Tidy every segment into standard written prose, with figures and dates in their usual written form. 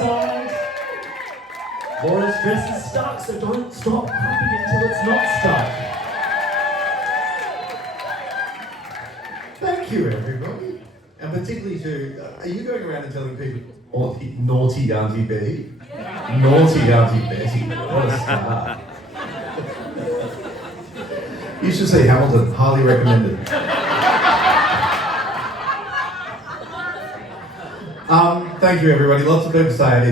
side. Laura's dress is stuck, so don't stop clapping until it's not stuck. Thank you, everybody. And particularly to, are you going around and telling people, naughty Auntie Betty? Yeah. Naughty Auntie Betty, what a star. You should see Hamilton, highly recommended. Thank you, everybody. Lots of people say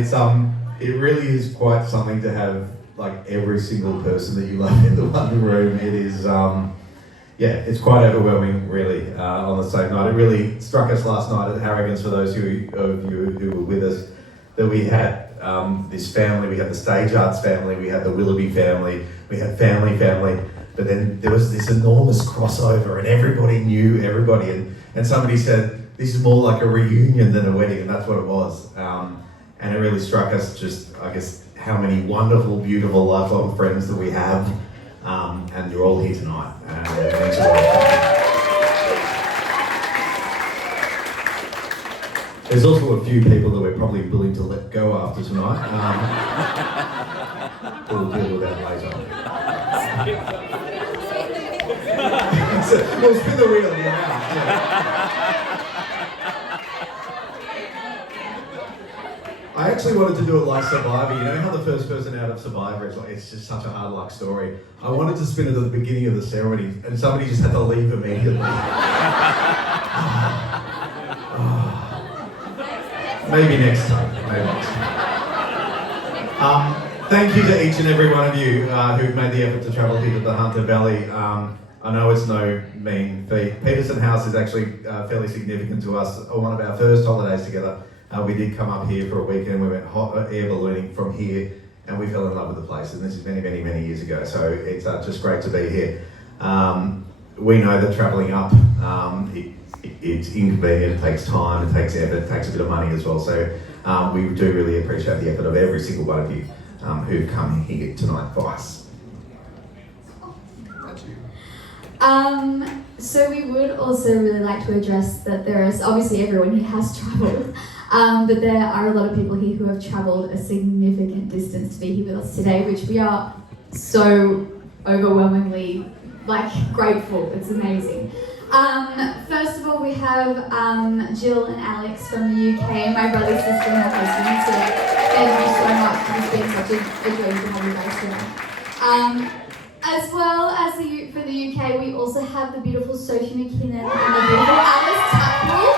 it really is quite something to have like every single person that you love in the one room. It is, it's quite overwhelming, really, on the same night. It really struck us last night at Harrigan's, for those of you who were with us, that we had this family. We had the Stage Arts family, we had the Willoughby family, we had family, but then there was this enormous crossover and everybody knew everybody, and somebody said, this is more like a reunion than a wedding, and that's what it was. And it really struck us just, I guess, how many wonderful, beautiful, lifelong friends that we have. And you're all here tonight. There's also a few people that we're probably willing to let go after tonight. We'll deal with that later. We'll spin the wheel, yeah. I actually wanted to do it like Survivor. You know how the first person out of Survivor, it's just such a hard luck story. I wanted to spin it at the beginning of the ceremony, and somebody just had to leave immediately. Maybe next time. Thank you to each and every one of you who've made the effort to travel here to the Hunter Valley. I know it's no mean feat. Peterson House is actually fairly significant to us. One of our first holidays together. We did come up here for a weekend. We went hot air ballooning from here, and we fell in love with the place. And this is many, many, many years ago. So it's just great to be here. We know that travelling up, it's inconvenient. It takes time. It takes effort. It takes a bit of money as well. So we do really appreciate the effort of every single one of you who've come here tonight for us. So we would also really like to address that there is obviously everyone here has travelled, but there are a lot of people here who have travelled a significant distance to be here with us today, which we are so overwhelmingly grateful. It's amazing. First of all, we have Jill and Alex from the UK, my brother, sister, and her husband. So thank you so much for this being such a joy to have you guys today. As well as for the UK, we also have the beautiful Sophie McKinnon and the beautiful Alice Tackle.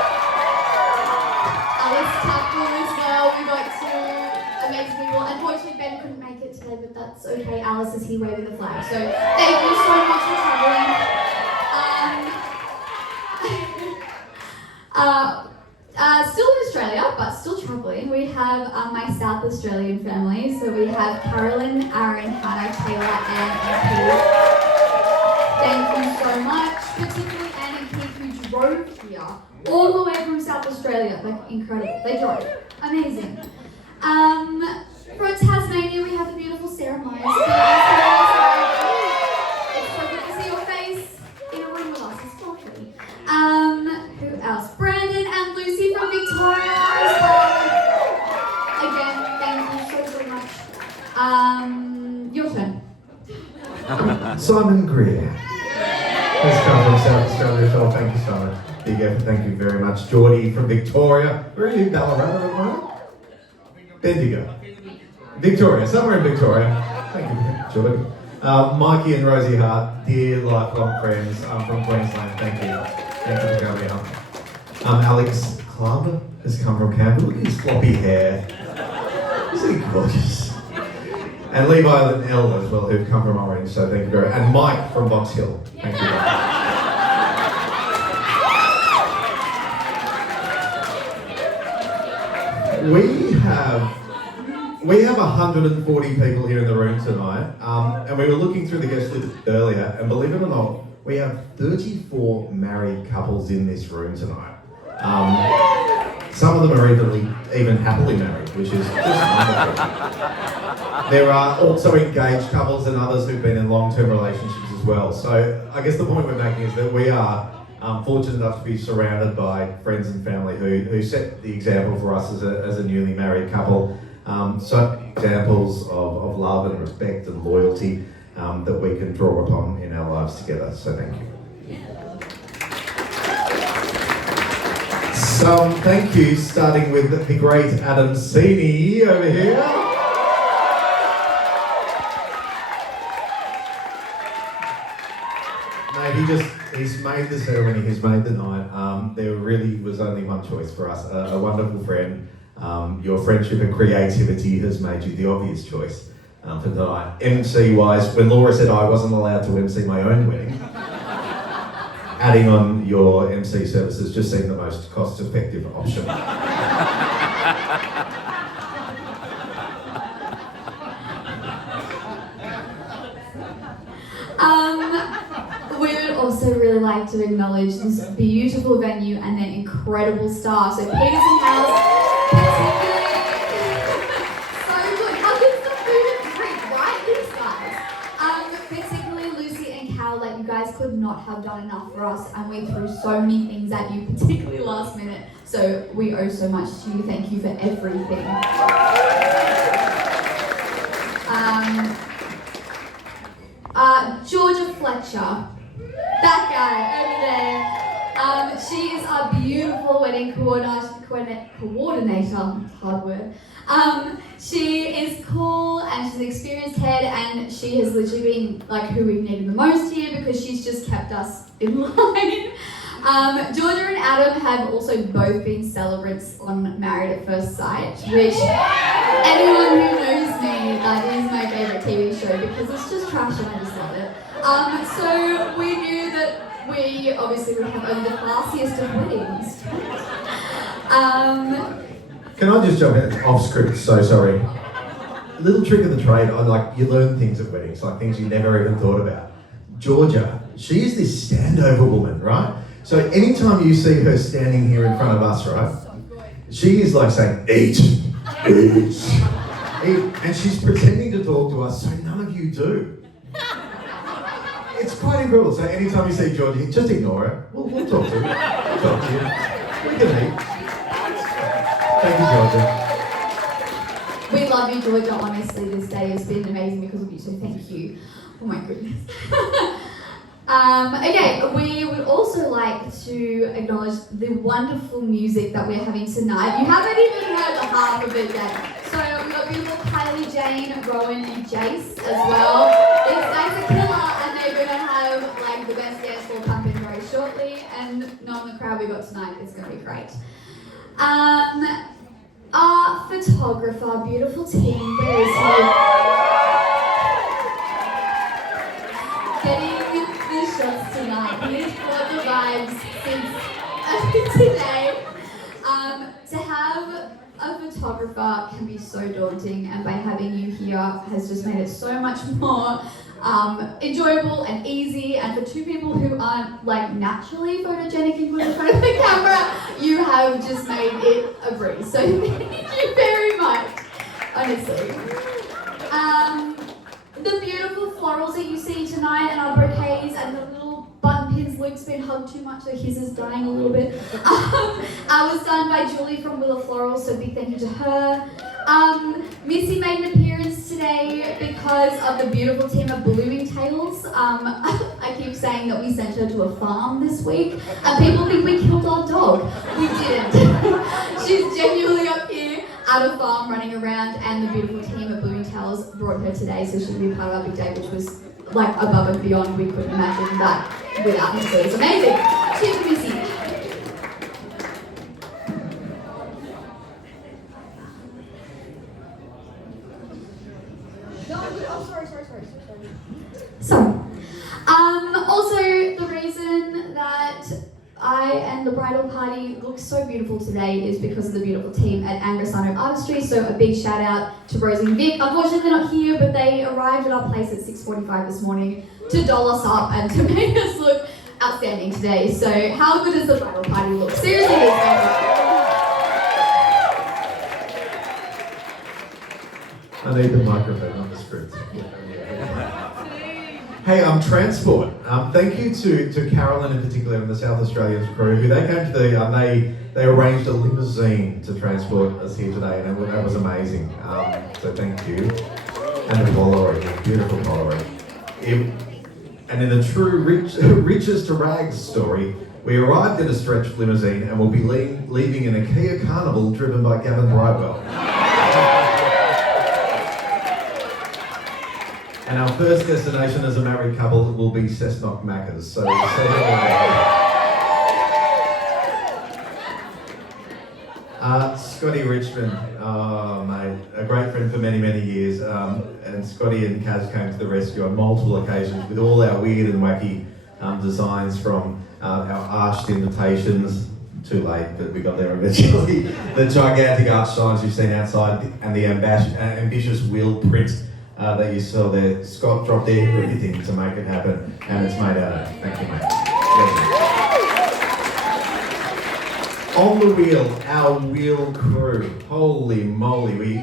Alice Tackle as well. We got two amazing people. Unfortunately, Ben couldn't make it today, but that's okay. Alice is here waving the flag. So thank you so much for travelling. Still in Australia, but still travelling, we have my South Australian family. So we have Carolyn, Aaron, Hannah, Taylor, Anne, and Keith. Thank you so much. Particularly Anne and Keith, who drove here all the way from South Australia. Incredible. They drove. Amazing. From Tasmania, we have the beautiful Sarah Myers. It's so good to see your face in a room with us, especially. Who else? Brandon and Lucy from Victoria as well. Again, thank you so much. Your turn. Simon Greer has come from South Australia as well. Thank you, Simon. Big effort, thank you very much. Geordie from Victoria. Where are you, Ballarat at the moment? Bendigo. Victoria, somewhere in Victoria. Thank you, Geordie. Mikey and Rosie Hart, dear lifelong friends from Queensland. Thank you. Thank you for coming up. Alex Club has come from Canberra. Look at his floppy hair. Isn't he gorgeous? And Levi and Elle as well, who've come from Orange, so thank you very much. And Mike from Box Hill. Thank you. We have 140 people here in the room tonight, and we were looking through the guest list earlier, and believe it or not, we have 34 married couples in this room tonight. Some of them are even happily married, which is just wonderful. There are also engaged couples and others who've been in long-term relationships as well. So I guess the point we're making is that we are fortunate enough to be surrounded by friends and family who set the example for us as a newly married couple. So many examples of love and respect and loyalty that we can draw upon in our lives together. So thank you. So thank you, starting with the great Adam Sini over here. Mate, he's made the ceremony, he's made the night. There really was only one choice for us, a wonderful friend. Your friendship and creativity has made you the obvious choice for tonight. MC-wise, when Laura said I wasn't allowed to MC my own wedding, adding on your MC services just seemed the most cost-effective option. We would also really like to acknowledge this beautiful venue and their incredible staff. So Peterson House, particularly, so good. How good's the food and drink, right? These guys. Particularly Lucy and Cal, like you guys could not have done enough for us, and we threw so many things at you, particularly last minute. So we owe so much to you. Thank you for everything. Georgia Fletcher, that guy over there. She is our beautiful wedding coordinator, hard word. She is cool and she's an experienced head, and she has literally been like who we've needed the most here because she's just kept us in line. Georgia and Adam have also both been celebrants on Married at First Sight, which anyone who knows me, that is my favourite TV show because it's just trash and I just love it. So we knew that we obviously would have only the classiest of weddings. Can I just jump in off script? So sorry. Little trick of the trade, you learn things at weddings, like things you never even thought about. Georgia, she is this standover woman, right? So anytime you see her standing here in front of us, right, she is like saying, eat, and she's pretending to talk to us so none of you do. It's quite incredible. So anytime you see Georgia, just ignore her. We'll talk to you. We'll talk to you. We can eat. Thank you, Georgia. We love you, Georgia. Honestly, this day has been amazing because of you, so thank you. Oh my goodness. Okay, we would also like to acknowledge the wonderful music that we're having tonight. You haven't even heard the half of it yet. So we've got beautiful Kylie, Jane, Rowan, and Jace as well. These guys are killer, and they're going to have like the best dance floor pumping very shortly. And knowing the crowd we got tonight, it's going to be great. Our photographer, beautiful team, Bear is here. Getting the shots tonight. He has brought the vibes since today. To have a photographer can be so daunting, and by having you here has just made it so much more enjoyable and easy. And for two people who aren't like naturally photogenic and good in front of the camera, you have just made it a breeze. So thank you very much, honestly. The beautiful florals that you see tonight and our bouquets and the little button pins. Luke's been hugged too much, so his is dying a little bit. Was done by Julie from Willow Florals, so big thank you to her. Missy made an appearance today because of the beautiful team of Bloomingtails. I keep saying that we sent her to a farm this week, and people think we killed our dog. We didn't. She's genuinely up here at a farm running around, and the beautiful team of Bloomingtails brought her today, so she'll be part of our big day, which was like above and beyond. We couldn't imagine that without her, so it's amazing. Cheers, Missy. So, also the reason that I and the bridal party look so beautiful today is because of the beautiful team at Angrisano Artistry. So a big shout out to Rosie and Vic. Unfortunately they're not here, but they arrived at our place at 6:45 this morning to doll us up and to make us look outstanding today. So how good does the bridal party look? Seriously, these guys. I need the microphone on the script. Hey, transport. Thank you to Carolyn in particular and the South Australians crew who they came to they arranged a limousine to transport us here today, and that was amazing. So thank you. And the Polaroid, beautiful Polaroid. And in a true riches to rags story, we arrived in a stretched limousine and will be leaving in a Kia Carnival driven by Gavin Brightwell. And our first destination as a married couple will be Cessnock Macca's. So Scotty Richmond, oh mate, a great friend for many, many years. And Scotty and Kaz came to the rescue on multiple occasions with all our weird and wacky designs, from our arched invitations, too late, but we got there eventually, the gigantic arch signs you've seen outside, and the ambitious wheel print that you saw there. Scott dropped everything to make it happen, and it's made out of. Thank you, mate. On the wheel, our wheel crew. Holy moly, we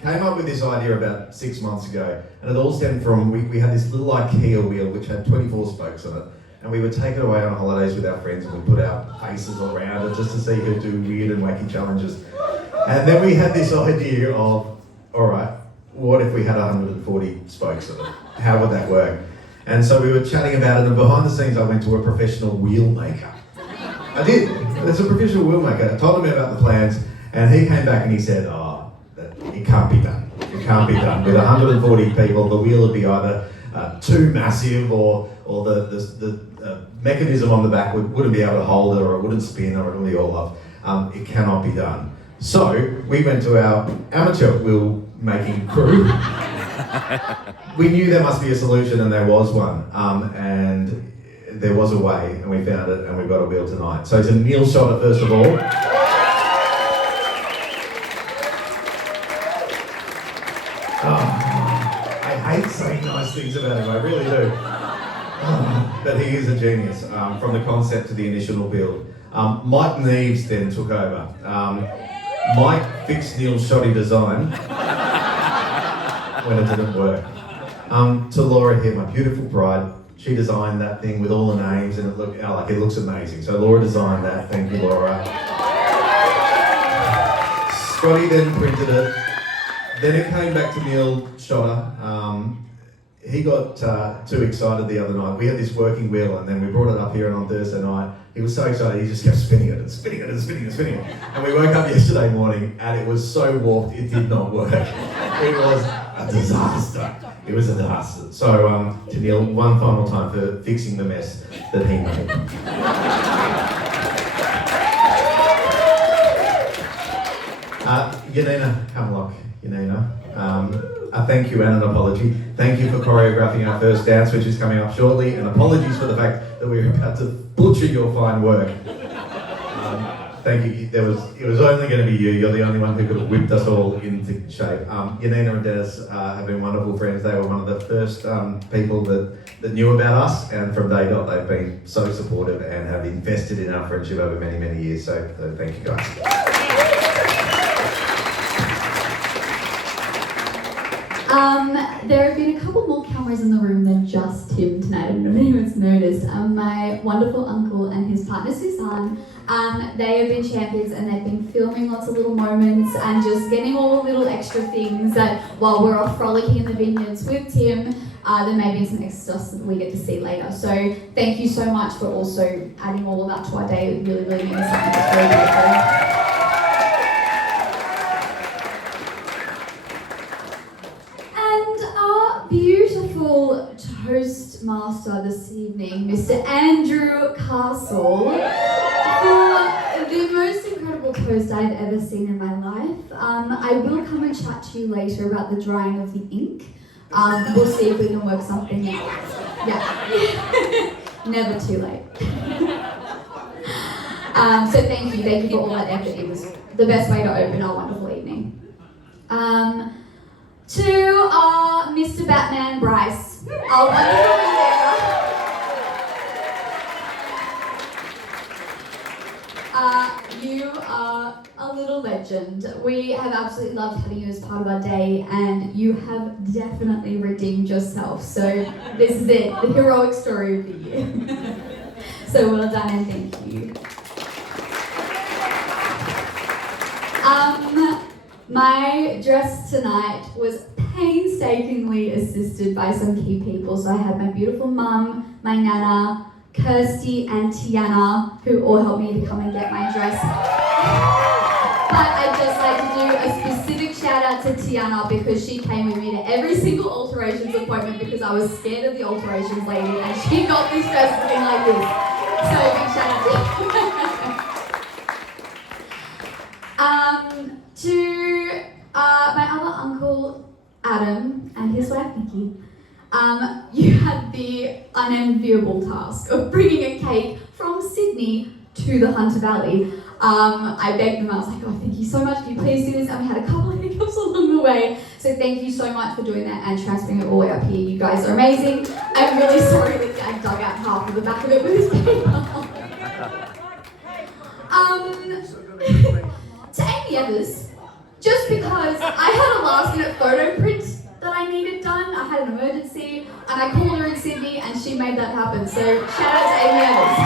came up with this idea about 6 months ago, and it all stemmed from, we had this little IKEA wheel which had 24 spokes on it, and we would take it away on holidays with our friends and we'd put our faces all around it just to see who'd do weird and wacky challenges. And then we had this idea of, alright, what if we had 140 spokes on it? How would that work? And so we were chatting about it, and behind the scenes I went to a professional wheel maker. I did. There's a professional wheel maker. I told him about the plans, and he came back and he said, it can't be done. It can't be done. With 140 people, the wheel would be either too massive, or the mechanism on the back wouldn't be able to hold it, or it wouldn't spin, or it wouldn't be all up. It cannot be done. So we went to our amateur wheel making crew. We knew there must be a solution, and there was one. And there was a way, and we found it, and we've got a wheel tonight. So to Neil Shotter, first of all. I hate saying nice things about him, I really do. But he is a genius, from the concept to the initial build. Mike Neves then took over. Mike fixed Neil's shoddy design when it didn't work. To Laura here, my beautiful bride, she designed that thing with all the names, and it looks amazing. So Laura designed that, thank you Laura. Scotty then printed it. Then it came back to Neil Shotter. He got too excited the other night. We had this working wheel, and then we brought it up here, and on Thursday night, he was so excited, he just kept spinning it and spinning it and spinning it and spinning it. And we woke up yesterday morning, and it was so warped, it did not work. It was a disaster. It was a disaster. So, to Neil, one final time for fixing the mess that he made. Yanina Hamlock, a thank you and an apology. Thank you for choreographing our first dance, which is coming up shortly, and apologies for the fact that we're about to butcher your fine work. Thank you. It was only going to be you. You're the only one who could have whipped us all into shape. Yanina and Dennis have been wonderful friends. They were one of the first people that knew about us, and from day dot they've been so supportive and have invested in our friendship over many, many years. So thank you guys. There have been a couple more cameras in the room than just Tim tonight. I don't know if anyone's noticed. My wonderful uncle and his partner Suzanne, they have been champions, and they've been filming lots of little moments and just getting all the little extra things that while we're off frolicking in the vineyards with Tim, there may be some extra stuff that we get to see later. So thank you so much for also adding all of that to our day. It really, really means something. It's very beautiful. Beautiful Toastmaster this evening, Mr. Andrew Castle, for the most incredible toast I've ever seen in my life. I will come and chat to you later about the drying of the ink. We'll see if we can work something out. Yeah, never too late. So thank you for all that effort. It was the best way to open our wonderful evening. To Mr. Batman Bryce, our wonderful endeavour. you are a little legend. We have absolutely loved having you as part of our day, and you have definitely redeemed yourself. So this is it, the heroic story of the year. So well done and thank you. My dress tonight was painstakingly assisted by some key people. So I had my beautiful mum, my nana, Kirsty and Tiana, who all helped me to come and get my dress. But I'd just like to do a specific shout out to Tiana because she came with me to every single alterations appointment because I was scared of the alterations lady, and she got this dress looking like this. So big shout out to you. To my other uncle Adam and his wife Nikki. You had the unenviable task of bringing a cake from Sydney to the Hunter Valley. I begged them, I was like, oh, thank you so much, can you please do this? And we had a couple of hiccups along the way. So thank you so much for doing that and transferring it all the way up here. You guys are amazing. I'm really sorry that Dad dug out half of the back of it with his paper. To Amy Evers, just because I had a last minute photo print that I needed done. I had an emergency and I called her in Sydney and she made that happen. So shout out to Amy Evers.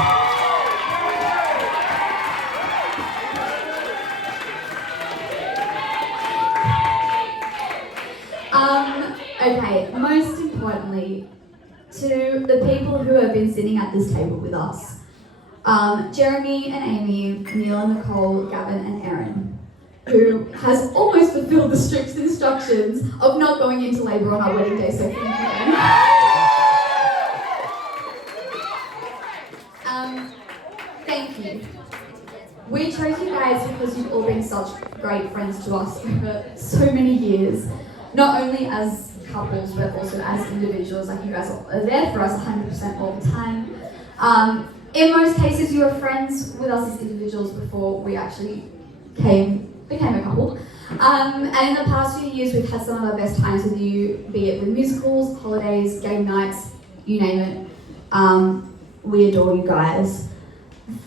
Okay, most importantly, to the people who have been sitting at this table with us. Jeremy and Amy, Neil and Nicole, Gavin and Erin, who has almost fulfilled the strict instructions of not going into labour on our wedding day, so thank you. Thank you. We chose you guys because you've all been such great friends to us over so many years, not only as couples but also as individuals. Like, you guys are there for us 100% all the time. In most cases, you were friends with us as individuals before we actually became a couple. And in the past few years, we've had some of our best times with you, be it with musicals, holidays, game nights, you name it. We adore you guys.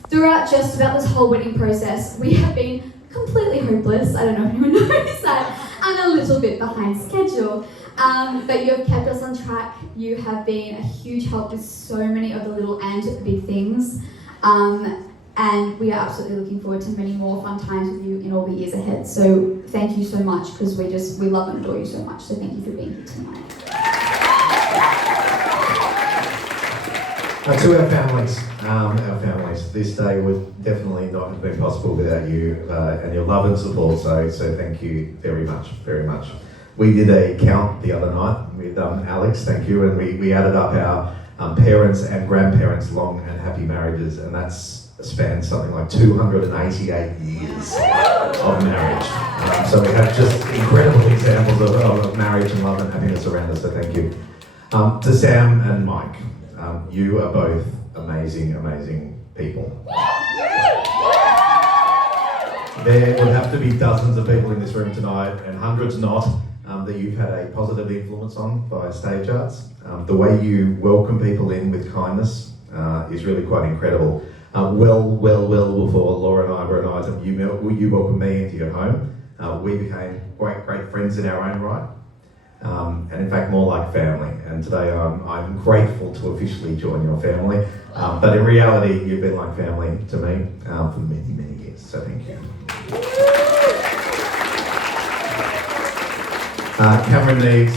Throughout just about this whole wedding process, we have been completely hopeless, I don't know if anyone knows that, and a little bit behind schedule. But you have kept us on track. You have been a huge help with so many of the little and big things. And we are absolutely looking forward to many more fun times with you in all the years ahead. So thank you so much, because we love and adore you so much. So thank you for being here tonight. To our families, this day would definitely not have been possible without you and your love and support. So thank you very much, very much. We did a count the other night with Alex, thank you, and we added up our parents' and grandparents' long and happy marriages, and that's spanned something like 288 years of marriage. So we have just incredible examples of marriage and love and happiness around us, so thank you. To Sam and Mike, you are both amazing, amazing people. There would have to be dozens of people in this room tonight, and hundreds not, that you've had a positive influence on via stage arts. The way you welcome people in with kindness is really quite incredible. Well before Laura and I were an item, you welcomed me into your home. We became great friends in our own right, and in fact more like family. And today I'm grateful to officially join your family, but in reality you've been like family to me for many years, so thank you. Cameron Neves,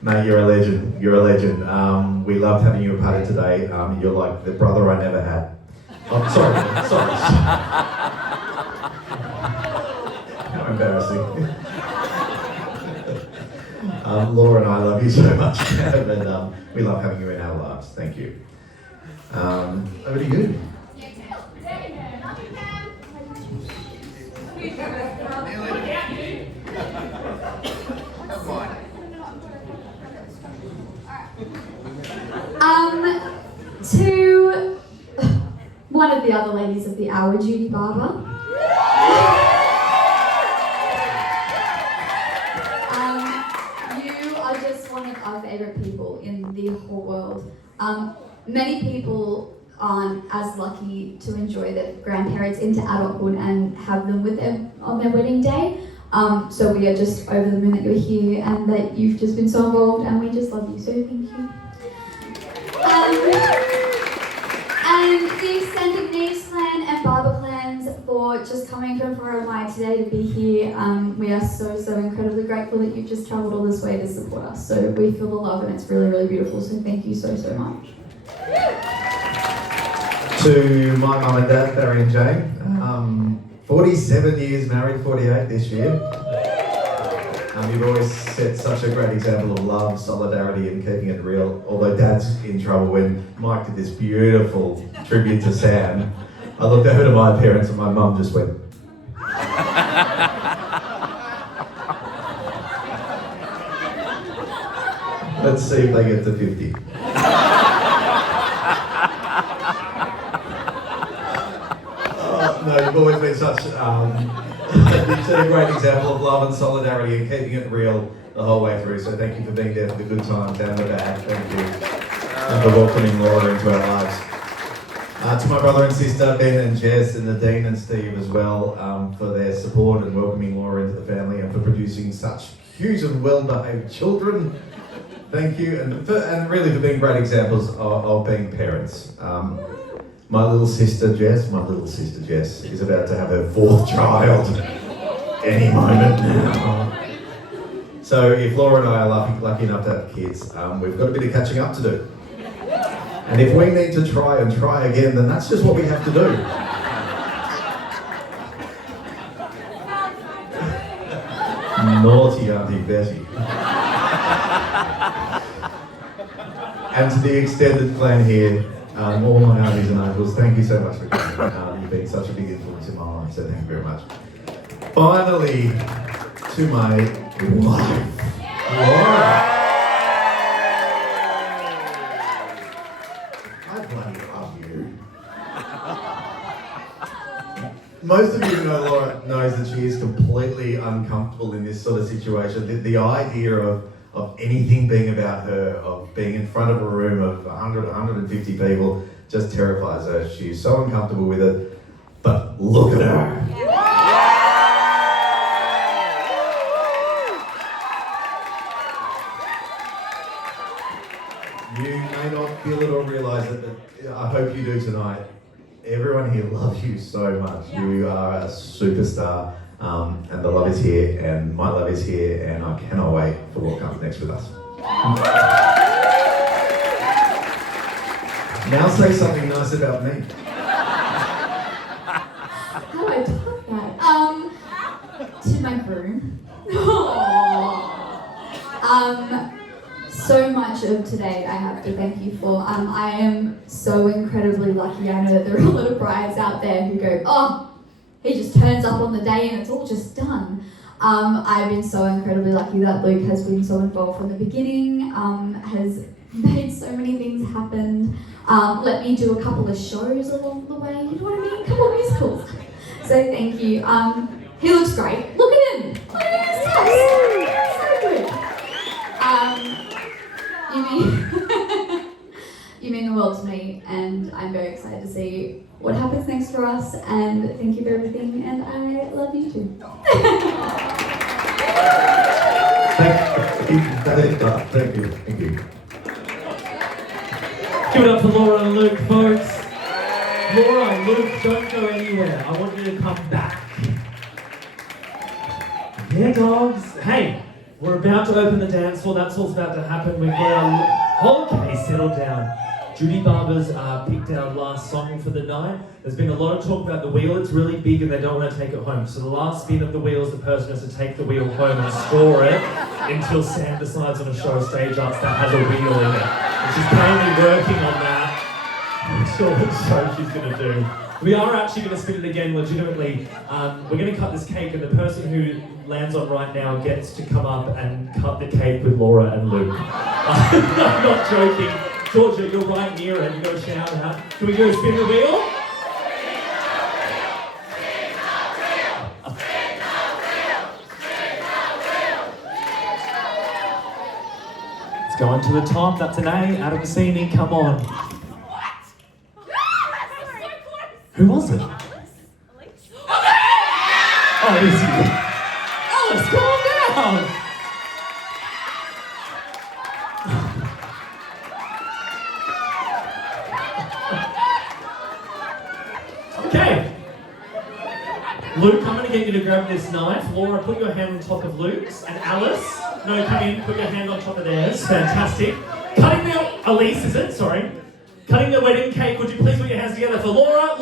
mate, you're a legend. We loved having you a party today. You're like the brother I never had. Oh, sorry. How embarrassing. Laura and I love you so much, and we love having you in our lives. Thank you. Over to you. To one of the other ladies of the hour, Judy Barber. You are just one of our favourite people in the whole world. Many people aren't as lucky to enjoy their grandparents into adulthood and have them with them on their wedding day. So we are just over the moon that you're here and that you've just been so involved, and we just love you, so thank you. And the extended Neves clan and Barber clans for just coming from far and wide today to be here. We are so incredibly grateful that you've just travelled all this way to support us. So we feel the love and it's really beautiful. So thank you so much. To my mum and dad, Barry and Jane, 47 years married, 48 this year. You've always set such a great example of love, solidarity, and keeping it real. Although Dad's in trouble, when Mike did this beautiful tribute to Sam, I looked over to my parents and my mum just went. Let's see if they get to 50. No, you've always been such. You've set a great example of love and solidarity and keeping it real the whole way through. So thank you for being there for the good times and the bad. Thank you. And for welcoming Laura into our lives. To my brother and sister, Ben and Jess, and Nadine and Steve as well, for their support and welcoming Laura into the family and for producing such cute and well-behaved children. Thank you, and really for being great examples of being parents. My little sister Jess is about to have her 4th child any moment now. So if Laura and I are lucky enough to have kids, we've got a bit of catching up to do. And if we need to try again, then that's just what we have to do. Naughty Auntie Betty. And to the extended clan here, all my aunties and uncles, thank you so much for coming. You've been such a big influence in my life, so thank you very much. Finally, to my wife, Laura. I bloody love you. Most of you who know Laura knows that she is completely uncomfortable in this sort of situation. The idea of anything being about her, of being in front of a room of 100, 150 people, just terrifies her. She's so uncomfortable with it. But look at her. You may not feel it or realise it, but I hope you do tonight. Everyone here loves you so much. You are a superstar. And the love is here, and my love is here, and I cannot wait for what comes next with us. Now say something nice about me. How do I top that? To my groom. So much of today I have to thank you for. I am so incredibly lucky. I know that there are a lot of brides out there who go, oh, he just turns up on the day and it's all just done. I've been so incredibly lucky that Luke has been so involved from the beginning, has made so many things happen, let me do a couple of shows along the way, you know what I mean? A couple of musicals. So thank you. He looks great. Look at him. Look at his face. So good. You mean the world to me, and I'm very excited to see what happens next for us, and thank you for everything, and I love you too. Thank you. Give it up for Laura and Luke, folks. Laura and Luke, don't go anywhere. I want you to come back. Yeah, dogs. Hey, we're about to open the dance floor. That's what's about to happen. We've got our... Okay, settle down. Judy Barber's picked our last song for the night. There's been a lot of talk about the wheel. It's really big and they don't want to take it home. So the last spin of the wheel is the person has to take the wheel home and store it until Sam decides on a show of stage arts that has a wheel in it. And she's currently working on that. I'm sure what show she's going to do. We are actually going to spin it again legitimately. We're going to cut this cake, and the person who lands on right now gets to come up and cut the cake with Laura and Luke. I'm not joking. Georgia, you're right near it. You've got to shout out. Can we do a spin the wheel? It's going to the top. That's an A. Adam Sini, come on. Who was it? Oh, it is you. Alice, calm down! Okay. Luke, I'm going to get you to grab this knife. Laura, put your hand on top of Luke's. And Alice, no, come in, put your hand on top of theirs. Fantastic. Cutting the, Elise, is it? Sorry. Cutting the wedding cake, would you please put your hands together for Laura?